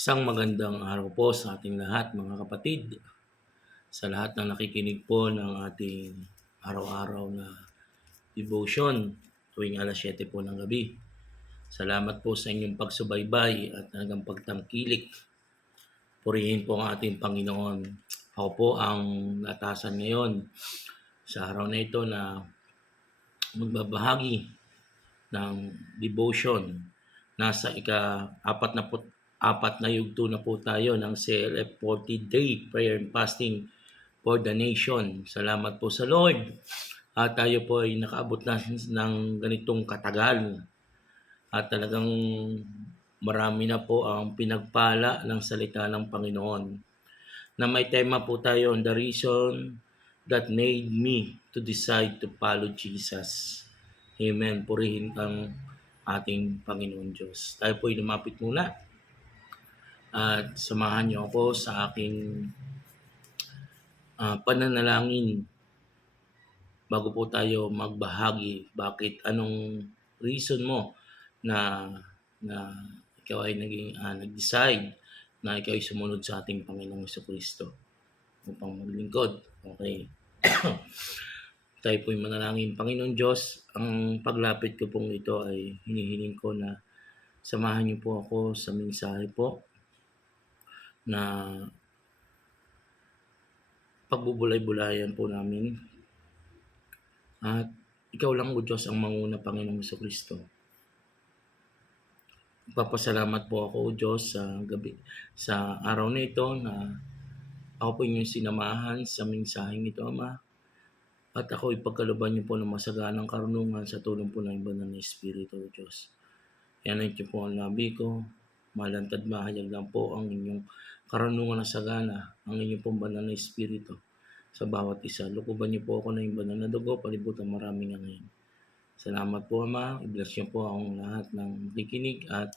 Isang magandang araw po sa ating lahat mga kapatid, sa lahat ng nakikinig po ng ating araw-araw na devotion tuwing 7:00 po ng gabi. Salamat po sa inyong pagsubaybay at talagang pagtangkilik. Purihin po ang ating Panginoon. Ako po ang natasan ngayon sa araw na ito na magbabahagi ng devotion. Nasa ika-4 na yugto na po tayo ng CLF 40-day prayer and fasting for the nation. Salamat po sa Lord. At tayo po ay nakaabot na ng ganitong katagal. At talagang marami na po ang pinagpala ng salita ng Panginoon. Na may tema po tayo on the reason that made me to decide to follow Jesus. Amen. Purihin ang ating Panginoon Diyos. Tayo po ay lumapit muna at samahan niyo ako sa aking pananalangin bago po tayo magbahagi. Bakit? Anong reason mo na ikaw ay nag-decide na ikaw ay sumunod sa ating Panginoong Jesucristo upang maglingkod? Okay. Tayo po'y manalangin. Panginoon Diyos, ang paglapit ko pong ito ay hinihiling ko na samahan niyo po ako sa mensahe po na pagbubulay-bulayan po namin. At ikaw lang o Diyos ang manguna, Panginoong Jesucristo. Papasalamat po ako o Diyos sa araw na ito na ako po inyong sinamahan sa mensaheng ito, Ama. At ako ipagkalooban niyo po ng masaganang karunungan sa tulong po ng banal na Espiritu o Diyos. Yan niyo po ang labi ko. Malantad mahayag lang po ang inyong karunungan na sagana, ang inyong pong banal na Espiritu sa bawat isa. Lukuban niyo po ako ng banal na dugo, palibutan maraming ngayon. Salamat po, Ama. I-bless niyo po ang lahat ng nakikinig at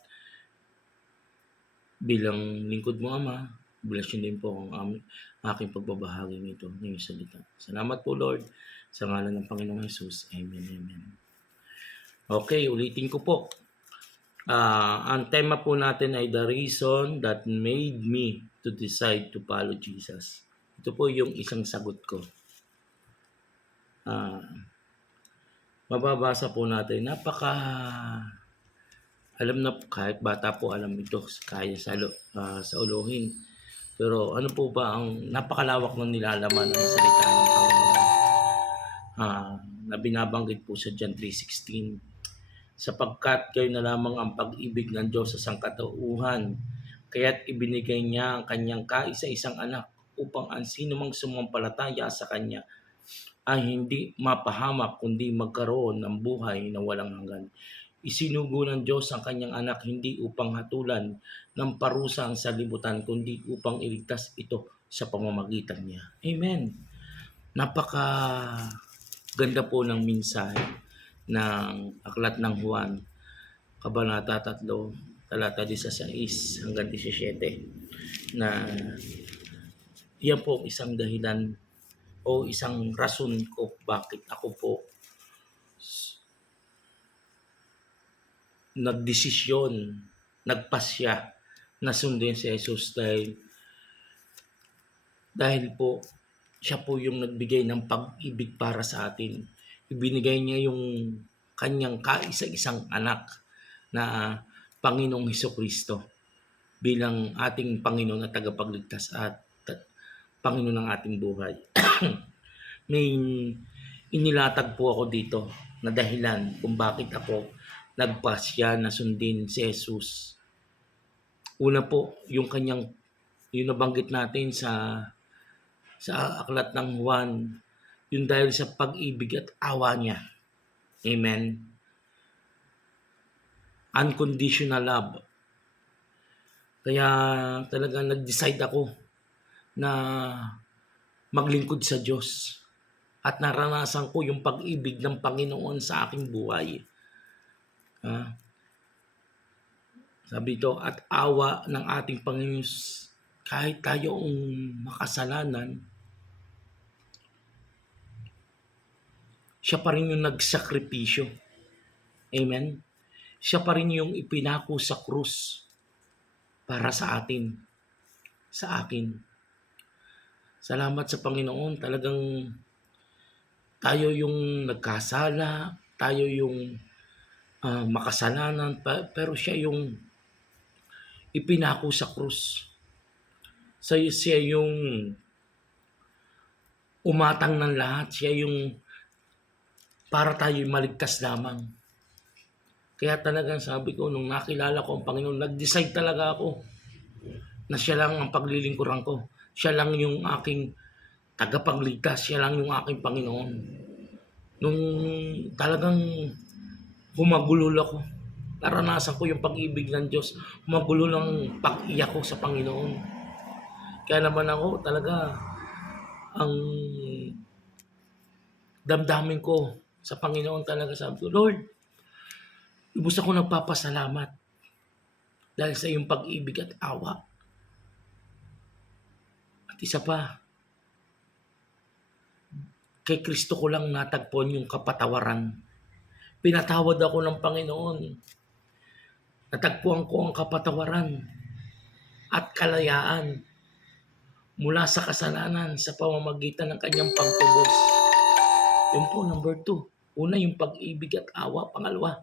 bilang lingkod mo, Ama, bless niyo din po ang aking pagbabahagi nito ng salita. Salamat po, Lord, sa ngalan ng Panginoong Jesus. Amen, amen. Okay, ulitin ko po. Ang tema po natin ay the reason that made me to decide to follow Jesus. Ito po yung isang sagot ko. Mababasa po natin, alam na kahit bata po alam ito, kaya sa uluhin. Pero ano po ba ang napakalawak ng nilalaman ng salita ng Panginoon na binabanggit po sa John 3:16. Sapagkat kayo na lamang ang pag-ibig ng Diyos sa sangkatauhan, kaya't ibinigay niya ang kanyang kaisa-isang anak upang ang sino mang sumampalataya sa kanya ay hindi mapahamak kundi magkaroon ng buhay na walang hanggan. Isinugo ng Diyos ang kanyang anak hindi upang hatulan ng parusa ang sanlibutan kundi upang iligtas ito sa pamamagitan niya. Amen. Napaka ganda po ng mensahe ng aklat ng Juan, Kabanata 3, talata 16 hanggang 17 na yan po isang dahilan o isang rason ko bakit ako po nagdesisyon, nagpasya na sundin si Jesus dahil po siya po yung nagbigay ng pag-ibig para sa atin. Ibinigay niya yung kanyang kaisa-isang anak na Panginoong Jesucristo bilang ating Panginoon at tagapagligtas at Panginoon ng ating buhay. May inilatag po ako dito na dahilan kung bakit ako nagpasya na sundin si Jesus. Una po, yung nabanggit natin sa aklat ng Juan, yung dahil sa pag-ibig at awa niya. Amen. Unconditional love. Kaya talagang nag-decide ako na maglingkod sa Diyos at naranasan ko yung pag-ibig ng Panginoon sa aking buhay. Sabi ito, at awa ng ating Panginoon, kahit tayo ang makasalanan, siya pa rin yung nagsakripisyo. Amen? Siya pa rin yung ipinako sa krus para sa atin, sa akin. Salamat sa Panginoon, talagang tayo yung nagkasala, tayo yung makasalanan, pero siya yung ipinako sa krus. Siya yung umatang ng lahat, siya yung para tayo maligtas lamang. Kaya talagang sabi ko, nung nakilala ko ang Panginoon, nag-decide talaga ako na siya lang ang paglilingkuran ko. Siya lang yung aking tagapagligtas, siya lang yung aking Panginoon. Nung talagang humagulol ako, naranasan ko yung pag-ibig ng Diyos, humagulol ang pag-iyak ko sa Panginoon. Kaya naman ako talaga, ang damdamin ko sa Panginoon talaga, sabi ko, Lord, lubos ako nagpapasalamat dahil sa iyong pag-ibig at awa. At isa pa, kay Kristo ko lang natagpuan yung kapatawaran. Pinatawad ako ng Panginoon. Natagpuan ko ang kapatawaran at kalayaan mula sa kasalanan sa pamamagitan ng kanyang pagtubos. Yun po, number 2. Una, yung pag-ibig at awa. Pangalawa,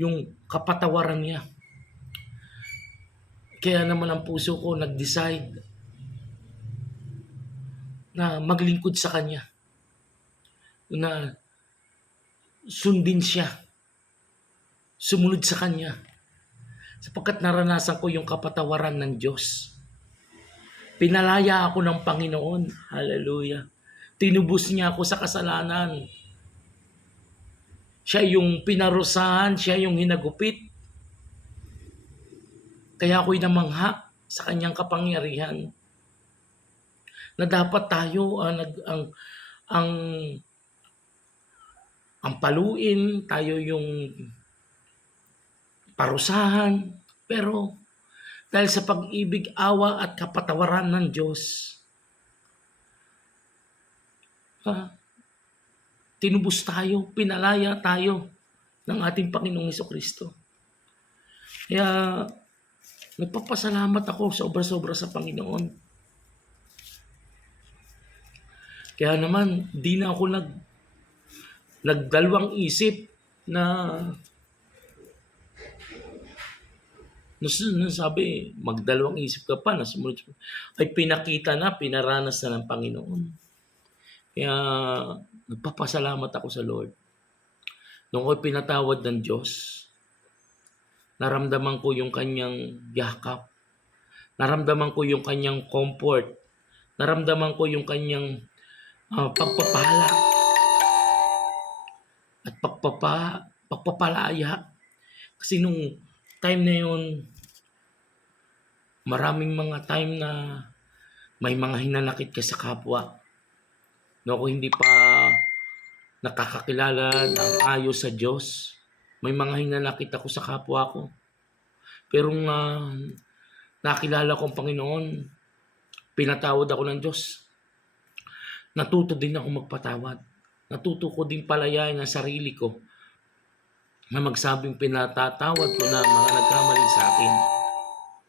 yung kapatawaran niya. Kaya naman ang puso ko nag-decide na maglingkod sa kanya. Na sundin siya. Sumunod sa kanya. Sapagkat naranasan ko yung kapatawaran ng Diyos. Pinalaya ako ng Panginoon. Hallelujah. Tinubos niya ako sa kasalanan. Siya yung pinarusahan, siya yung hinagupit. Kaya ako'y namangha sa kanyang kapangyarihan. Na dapat tayo ang paluin, tayo yung parusahan. Pero dahil sa pag-ibig, awa at kapatawaran ng Diyos, tinubos tayo, pinalaya tayo ng ating Panginoong Jesucristo. Kaya nagpapasalamat ako sobra-sobra sa Panginoon. Kaya naman, di na ako nagdalawang isip na sabi, magdalawang isip ka pa, sumunod ay pinakita na, pinaranas na ng Panginoon. Kaya nagpapasalamat ako sa Lord. Nung ako'y pinatawad ng Diyos, naramdaman ko yung kanyang yakap. Naramdaman ko yung kanyang comfort. Naramdaman ko yung kanyang pagpapala at pagpapalaya. Kasi nung time na yun, maraming mga time na may mga hinanakit ka sa kapwa. No, ako hindi pa nakakakilala ng ayos sa Diyos. May mga hinanakit ako sa kapwa ko. Pero nakilala ko ang Panginoon, pinatawad ako ng Diyos. Natuto din ako magpatawad. Natuto ko din palayain ang sarili ko na magsabing pinatatawad ko na mga nagkamali sa akin.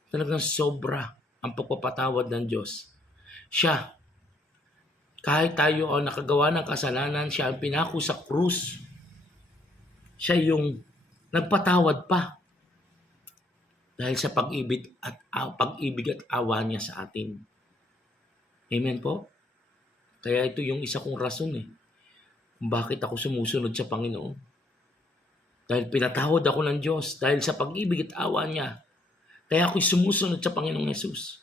Talagang sobra ang pagpapatawad ng Diyos. Siya, kahit tayo ang nakagawa ng kasalanan, siya ang pinako sa krus. Siya yung nagpatawad pa dahil sa pag-ibig at awa niya sa atin. Amen po? Kaya ito yung isa kong rason kung bakit ako sumusunod sa Panginoon. Dahil pinatawad ako ng Diyos dahil sa pag-ibig at awa niya. Kaya ako'y sumusunod sa Panginoong Yesus.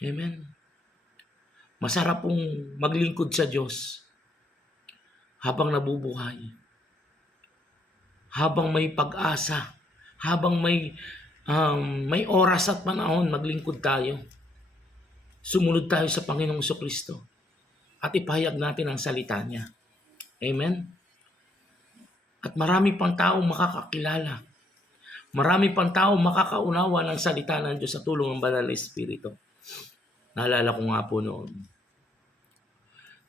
Amen. Masarap pong maglingkod sa Diyos habang nabubuhay. Habang may pag-asa. Habang may oras at panahon, maglingkod tayo. Sumunod tayo sa Panginoong Jesucristo. At ipahayag natin ang salita niya. Amen. At marami pang taong makakakilala. Marami pang taong makakaunawa ng salita ng Diyos sa tulong ng Banal na Espiritu. Naalala ko nga po noon.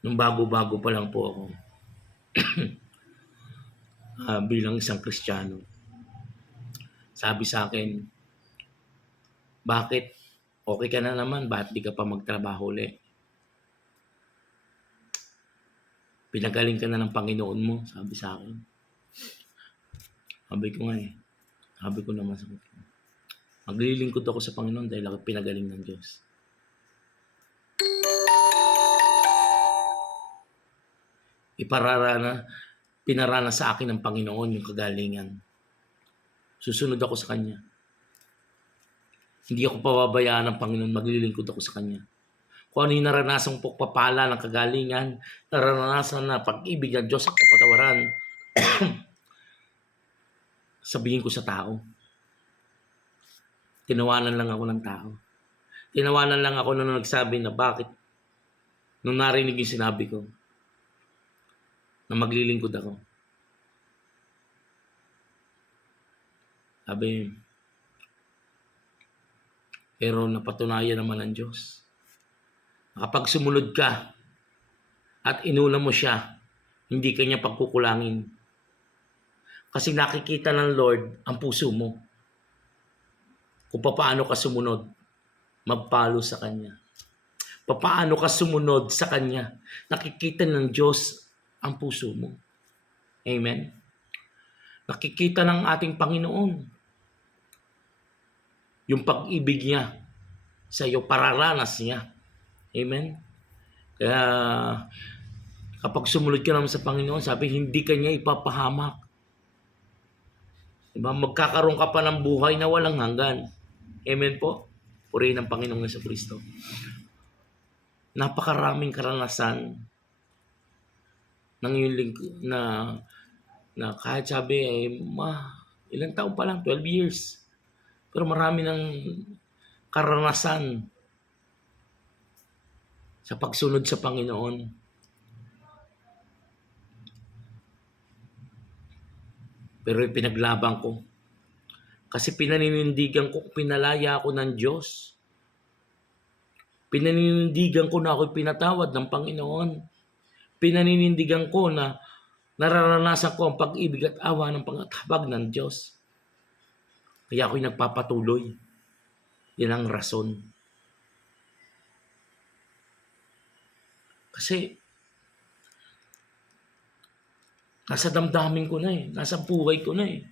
Nung bago-bago pa lang po ako. Bilang isang Kristiyano. Sabi sa akin, Bakit? Okay ka na naman, bakit di ka pa magtrabaho ulit? Pinagaling ka na ng Panginoon mo, sabi sa akin. Sabi ko nga eh, sabi ko naman sa kanya, maglilingkod ako sa Panginoon dahil ako pinagaling ng Diyos. Pinarana sa akin ng Panginoon yung kagalingan. Susunod ako sa Kanya. Hindi ako pababayaan ng Panginoon, maglilingkod ako sa Kanya. Kung ano yung naranasang pagpapala ng kagalingan, naranasan na pag-ibig ng Diyos at kapatawaran, sabihin ko sa tao. Tinawanan lang ako ng tao. Tinawanan lang ako nung nagsabi na bakit. Nung narinig yung sinabi ko, na maglilingkod ako. Sabi, pero napatunayan naman ng Diyos. Kapag sumunod ka at inuna mo siya, hindi ka niya pagkukulangin. Kasi nakikita ng Lord ang puso mo. Kung paano ka sumunod, magpalo sa Kanya. Paano ka sumunod sa Kanya. Nakikita ng Diyos ang puso mo. Amen? Nakikita ng ating Panginoon yung pag-ibig niya sa iyo, pararanas niya. Amen? Kaya kapag sumunod ka naman sa Panginoon, sabi, hindi ka niya ipapahamak. Diba? Magkakaroon ka pa ng buhay na walang hanggan. Amen po? Purihin ang Panginoong Jesucristo. Napakaraming karanasan ng yung na kahit sabi ilang taon pa lang, 12 years. Pero marami ng karanasan sa pagsunod sa Panginoon. Pero pinaglaban ko. Kasi pinaninindigan ko, pinalaya ako ng Diyos. Pinaninindigan ko na ako'y pinatawad ng Panginoon. Pinaninindigan ko na nararanasan ko ang pag-ibig at awa ng panghahabag ng Diyos. Kaya ako'y nagpapatuloy. Yan ang rason. Kasi nasa damdamin ko na eh. Nasa buhay ko na eh.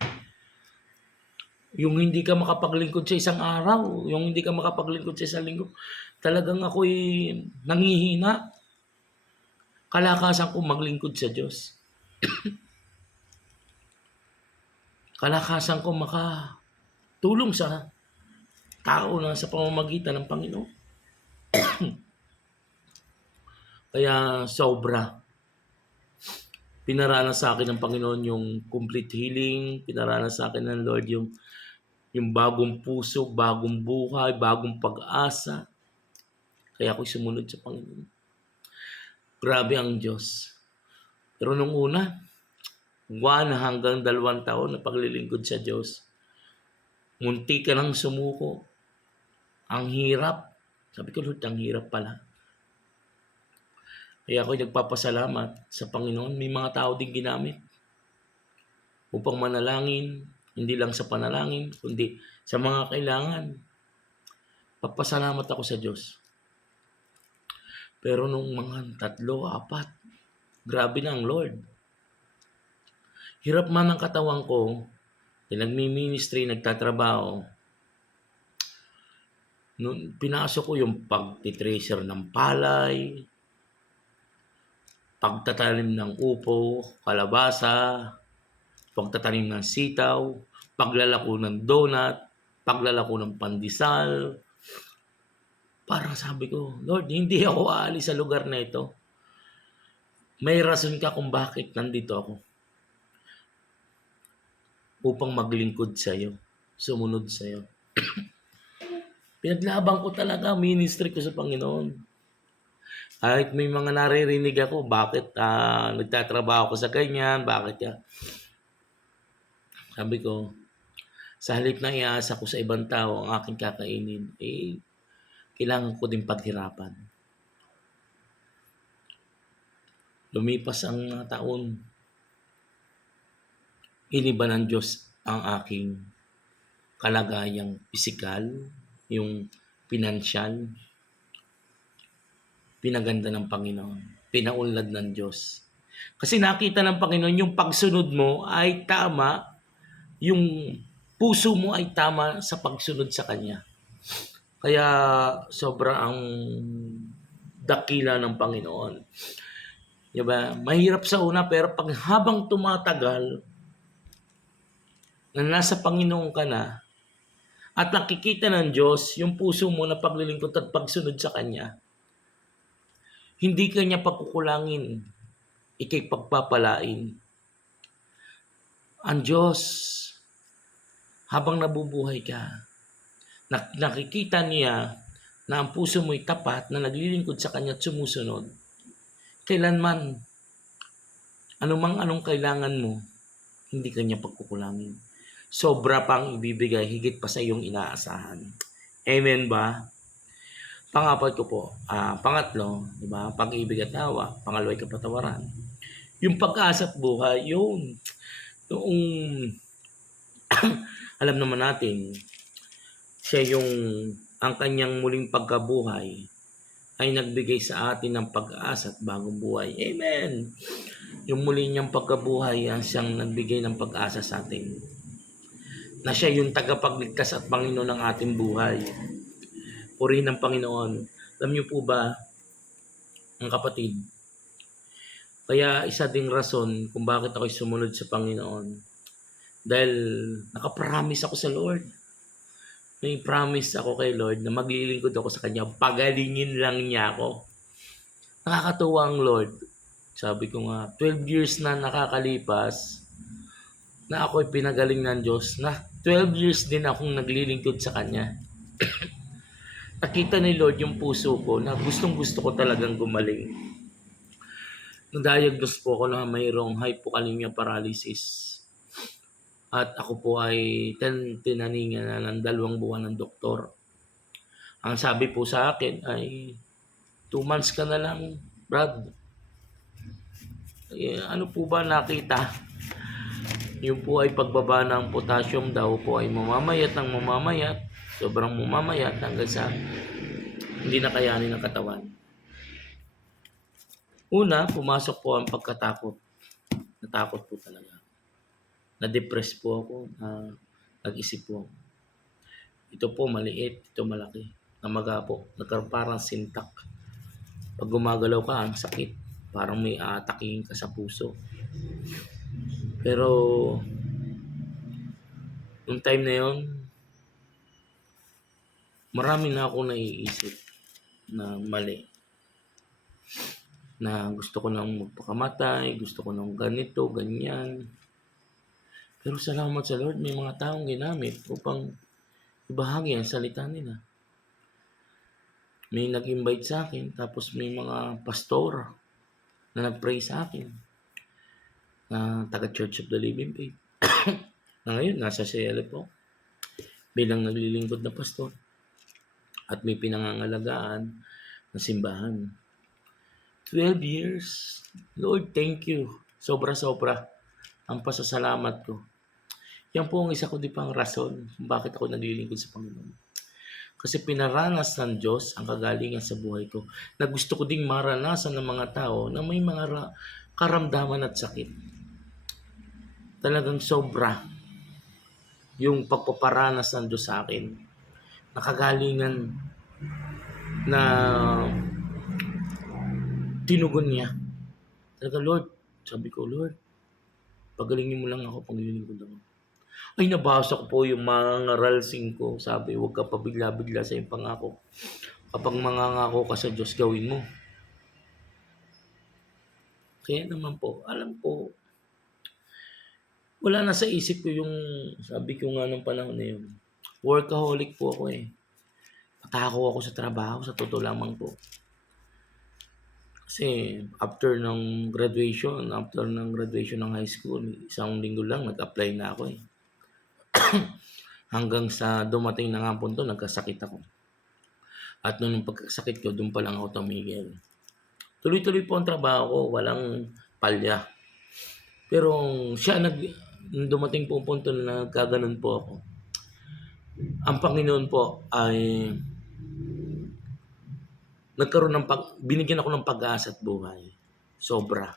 Yung hindi ka makapaglingkod sa isang araw, yung hindi ka makapaglingkod sa isang linggo, talagang ako'y nangihina. Kalakasan ko maglingkod sa Diyos. Kalakasan ko makatulong sa tao na sa pamamagitan ng Panginoon. Kaya sobra. Pinaranas sa akin ng Panginoon yung complete healing. Pinaranas sa akin ng Lord yung bagong puso, bagong buhay, bagong pag-asa. Kaya ako'y sumunod sa Panginoon. Grabe ang Diyos. Pero nung una, 1 hanggang 2 taon na paglilingkod sa Diyos, munti ka nang sumuko. Ang hirap. Sabi ko, Lord, ang hirap pala. Kaya ako'y nagpapasalamat sa Panginoon. May mga tao din ginamit upang manalangin, hindi lang sa panalangin, kundi sa mga kailangan. Papasalamat ako sa Diyos. Pero nung mga 3, 4, grabe na ang Lord. Hirap man ang katawan ko, nagmi-ministry, nagtatrabaho. Nung pinasok ko yung pagtitracer ng palay, pagtatanim ng upo, kalabasa, pagtatanim ng sitaw, paglalako ng donut, paglalako ng pandesal. Parang sabi ko, Lord, hindi ako aalis sa lugar na ito. May rason ka kung bakit nandito ako. Upang maglingkod sa iyo, sumunod sa iyo. Pinaglaban ko talaga ministry ko sa Panginoon. Kahit may mga naririnig ako, bakit nagtatrabaho ko sa ganyan, bakit ya? Sabi ko, sa halip na iasa ko sa ibang tao ang aking kakainin, kailangan ko din paghirapan. Lumipas ang taon, iniba ng Diyos ang aking kalagayang pisikal, yung pinansyal, pinaganda ng Panginoon, pinaunlad ng Diyos. Kasi nakita ng Panginoon yung pagsunod mo ay tama, yung puso mo ay tama sa pagsunod sa Kanya. Kaya sobra ang dakila ng Panginoon. Diba? Mahirap sa una pero pag habang tumatagal na nasa Panginoon ka na at nakikita ng Diyos yung puso mo na paglilingkod at pagsunod sa Kanya, hindi ka niya pagkukulangin, ikay pagpapalain. Ang Diyos, habang nabubuhay ka, nakikita niya na ang puso mo'y tapat na naglilingkod sa Kanya at sumusunod. Kailanman, anong kailangan mo, hindi ka niya pagkukulangin. Sobra pang ibibigay, higit pa sa iyong inaasahan. Amen ba? Pangapat ko po, pangatlo, di ba? Pag-ibig at awa, pangalawa ay kapatawaran. Yung pag-asa at buhay, yun. Noong alam naman natin, siya yung ang kanyang muling pagkabuhay ay nagbigay sa atin ng pag-asa at bagong buhay. Amen. Yung muli niyang pagkabuhay, siyang nagbigay ng pag-asa sa atin. Na siya yung tagapagligtas at Panginoon ng ating buhay. Purihin ng Panginoon. Alam niyo po ba, ang kapatid, kaya isa ding rason kung bakit ako'y sumunod sa Panginoon. Dahil nakapromise ako sa Lord. May promise ako kay Lord na maglilingkod ako sa Kanya. Pagalingin lang niya ako. Nakakatuwa ang Lord. Sabi ko nga, 12 years na nakakalipas na ako'y pinagaling ng Diyos, na 12 years din akong naglilingkod sa Kanya. Nakita ni Lord yung puso ko na gustong-gusto ko talagang gumaling. Na-diagnose po ako na mayroong hypokalemia paralysis. At ako po ay tinaningan na ng 2 buwan ng doktor. Ang sabi po sa akin ay 2 months ka na lang, Brad. Ano po ba nakita? Yung po ay pagbaba ng potassium daw po ay mamamayat ng mamamayat. Sobrang mamamayat hanggang sa hindi na kayanin ng katawan. Una, pumasok po ang pagkatakot. Natakot po talaga. Na-depress po ako. Nag-isip po. Ito po maliit, ito malaki. Namaga po. Nagkaroon parang sintak. Pag gumagalaw ka, ang sakit. Parang may aataking ka sa puso. Pero, nung time na yon, marami na ako naiisip na mali. Na gusto ko nang magpakamatay, gusto ko nang ganito, ganyan. Pero salamat sa Lord, may mga taong ginamit upang ibahagi ang salita nila. May nag-invite sa akin, tapos may mga pastor na nag-pray sa akin na taga Church of the Living Faith. Na ngayon, nasa CL po bilang naglilingkod na pastor at may pinangangalagaan na simbahan. 12 years. Lord, thank you. Sobra-sobra ang pasasalamat ko. Yan po ang isa ko di pang rason kung bakit ako naglilingkod sa Panginoon. Kasi pinaranas ng Diyos ang kagalingan sa buhay ko na gusto ko ding maranasan ng mga tao na may mga karamdaman at sakit. Talagang sobra yung pagpaparanas ng Diyos sa akin. Nakagalingan na tinugon niya. Talaga, Lord, sabi ko, Lord, pagalingin mo lang ako, paglilingkod ako. Ay, nabasa ko po yung mga ngaralsing ko. Sabi, huwag ka pabigla-bigla sa iyong pangako. Kapag mangangako ka sa Diyos, gawin mo. Kaya naman po, alam ko, wala na sa isip ko yung, sabi ko nga nung panahon na yun, workaholic po ako eh. Patako ako sa trabaho, sa totoo lamang po. Kasi after ng graduation ng high school, 1 linggo lang, nag-apply na ako eh. Hanggang sa dumating na nga po ito, nagkasakit ako. At nung pagkasakit ko, doon pa lang ako tumigil. Tuloy-tuloy po ang trabaho ko, walang palya. Pero siya nung dumating po ang punto na nagkaganon po ako, Ang Panginoon po ay nagkaroon ng binigyan ako ng pag-asa at buhay. Sobra.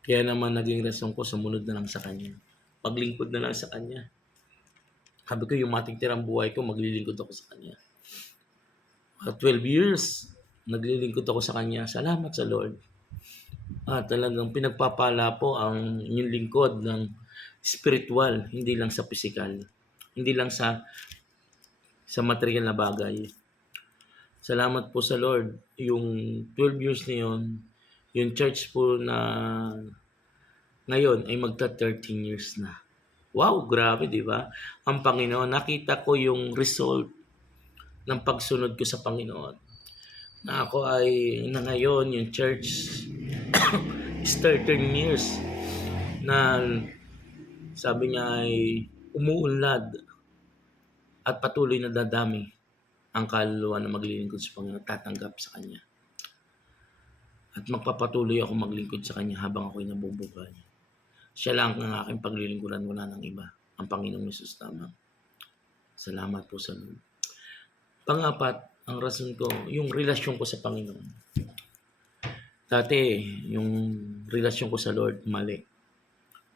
Kaya naman naging rason ko sumunod na lang sa Kanya. Paglingkod na lang sa Kanya. Sabi ko yung matitirang buhay ko, maglilingkod ako sa Kanya. At 12 years, naglilingkod ako sa Kanya. Salamat sa Lord. At talagang pinagpapala po ang inyong lingkod ng spiritual, hindi lang sa physical. Hindi lang sa material na bagay. Salamat po sa Lord. Yung 12 years na yun, yung church po na ngayon ay magta 13 years na. Wow, grabe, di ba? Ang Panginoon, nakita ko yung result ng pagsunod ko sa Panginoon. Na ako ay, na ngayon, yung church is 13 years na sabi niya ay umuunlad at patuloy na dadami ang kaluluwa na maglilingkod sa Panginoon, tatanggap sa Kanya. At magpapatuloy ako maglingkod sa Kanya habang ako'y nabubuhay. Siya lang ang aking paglilingkuran, wala nang iba. Ang Panginoong Hesus lamang. Salamat po sa Lord. Pang-apat, ang rason ko, yung relasyon ko sa Panginoon. Dati, yung relasyon ko sa Lord, mali.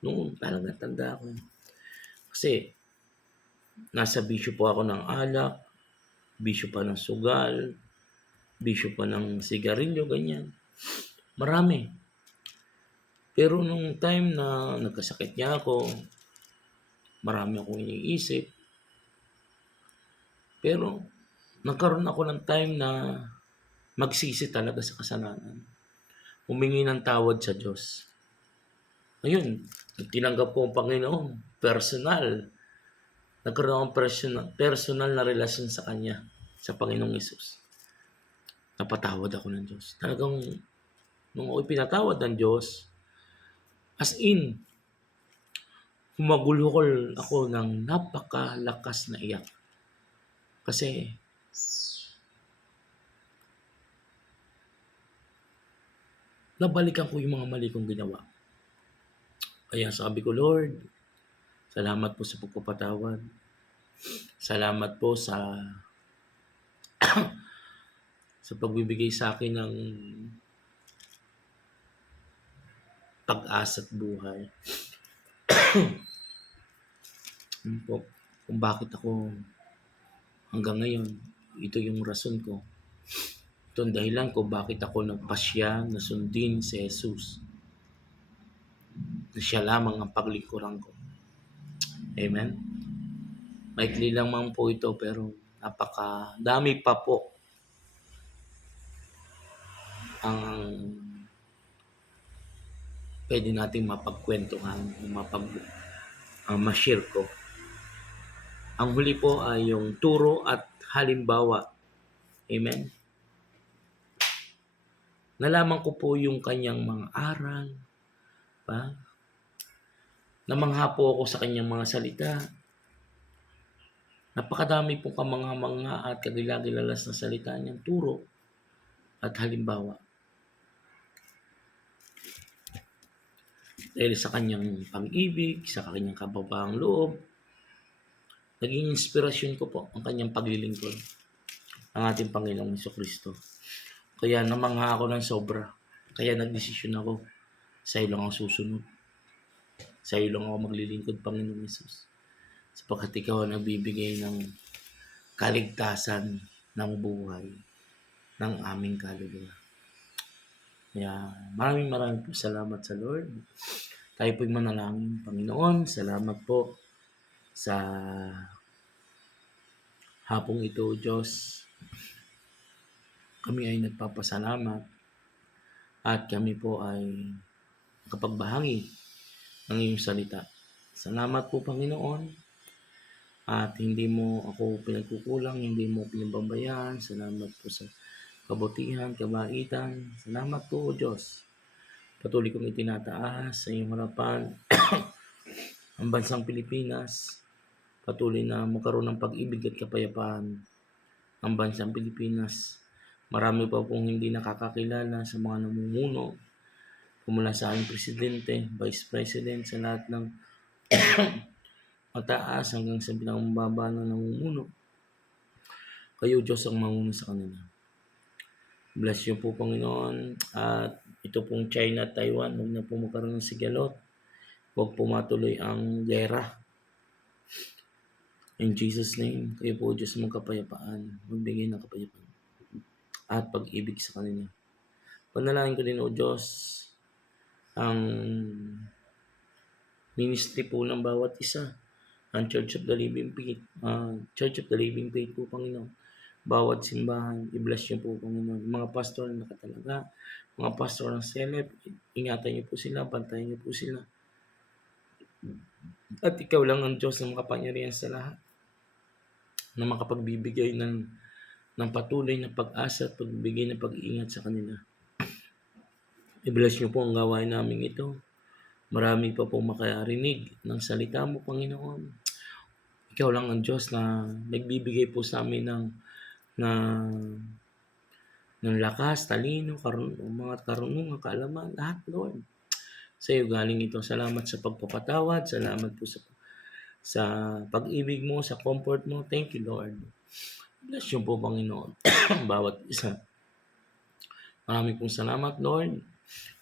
Noon, talaga tanda ako. Kasi, nasa bisyo po ako ng alak, bisyo pa ng sugal, bisyo pa ng sigarilyo, ganyan. Marami. Pero nung time na nagkasakit niya ako, marami akong iniisip. Pero nagkaroon ako ng time na magsisi talaga sa kasalanan. Humingi ng tawad sa Diyos. Ayun, tinanggap ko ang Panginoon. Personal. Nagkaroon akong personal na relasyon sa Kanya, sa Panginoong Hesus. Napatawad ako ng Diyos. Talagang, nung ako'y pinatawad ng Diyos, as in, humagulhol ako ng napakalakas na iyak. Kasi, nabalikan ko yung mga mali kong ginawa. Kaya sabi ko, Lord, salamat po sa pagpapatawad. Salamat po sa sa pagbibigay sa akin ng pag-asa at buhay. Kung bakit ako hanggang ngayon, ito yung rason ko. Ito ang dahilan ko bakit ako nagpasya na sundin si Jesus. Na siya lamang ang paglingkuran ko. Amen? Maikli lang man po ito pero napakadami pa po ang pwede nating mapagkwentuhan, ma-share ko. Ang huli po ay yung turo at halimbawa. Amen? Nalaman ko po yung kanyang mga aral. Namangha po ako sa kanyang mga salita. Napakadami pong kamangha-mangha at kagilagilalas na salita niyang turo at halimbawa. Dahil sa kanyang pag-ibig, sa kanyang kababaang loob, naging inspirasyon ko po ang kanyang paglilingkod ng ating Panginoong Jesucristo. Kaya namangha ako ng sobra. Kaya nagdesisyon ako, sa iyo lang ang susunod. Sa iyo lang ako maglilingkod, Panginoong Hesus. Sapagkat ikaw ang nagbibigay ng kaligtasan ng buhay ng aming kaluluwa. Kaya maraming po salamat sa Lord. Tayo po'y manalangin. Panginoon, salamat po sa hapong ito, Diyos. Kami ay nagpapasalamat at kami po ay kapagbahagi ng iyong salita. Salamat po, Panginoon. At hindi mo ako pinagkukulang, hindi mo pinagbabayaan. Salamat po sa kabutihan, kabaitan. Salamat po, O Diyos. Patuloy kong itinataas sa iyong harapan ang bansang Pilipinas. Patuloy na magkaroon ng pag-ibig at kapayapaan ang bansang Pilipinas. Marami pa pong hindi nakakakilala sa mga namumuno, mula sa aming presidente, vice president, sa lahat ng mataas hanggang sa pinakamababa na namumuno. Kayo, Diyos, ang manguna sa kanila. Bless you po, Panginoon. At ito pong China at Taiwan, huwag na po magkaroon ng sigalot. Huwag pumatuloy ang gera. In Jesus' name, kayo po, Diyos, mong kapayapaan. Magbigay ng kapayapaan at pag-ibig sa kanila. Panalangin ko din, O Diyos, ang ministry po ng bawat isa. Ang Church of the Living Faith, Church of the Living Faith po, Panginoon. Bawat simbahan, i-bless niyo po, Panginoon. Mga pastor na nakatalaga, mga pastor ng Selep, ingatan niyo po sila, bantayan niyo po sila. At ikaw lang ang Diyos na makapangyarihan sa lahat, na makapagbibigay ng patuloy na pag-asa at pagbibigay ng pag-iingat sa kanila. I-bless niyo po ang gawain namin ito. Marami pa po makarinig ng salita mo, Panginoon. Ikaw lang ang Diyos na nagbibigay po sa amin ng lakas, talino, mga karunungan, kaalaman, lahat, Lord. Sa iyo galing ito. Salamat sa pagpapatawad. Salamat po sa pag-ibig mo, sa comfort mo. Thank you, Lord. Bless you po, Panginoon. Bawat isa. Maraming pong salamat, Lord.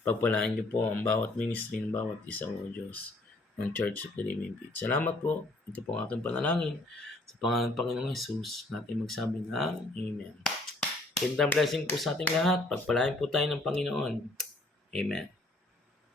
Pagpalaan niyo po ang bawat ministry ng bawat isa, O Diyos, ng Church of the Living Faith. Salamat po. Ito po ang aking panalangin. Sa pangalan ng Panginoong Jesus, natin magsabi ng Amen. Kingdom blessing po sa ating lahat. Pagpalain po tayo ng Panginoon. Amen.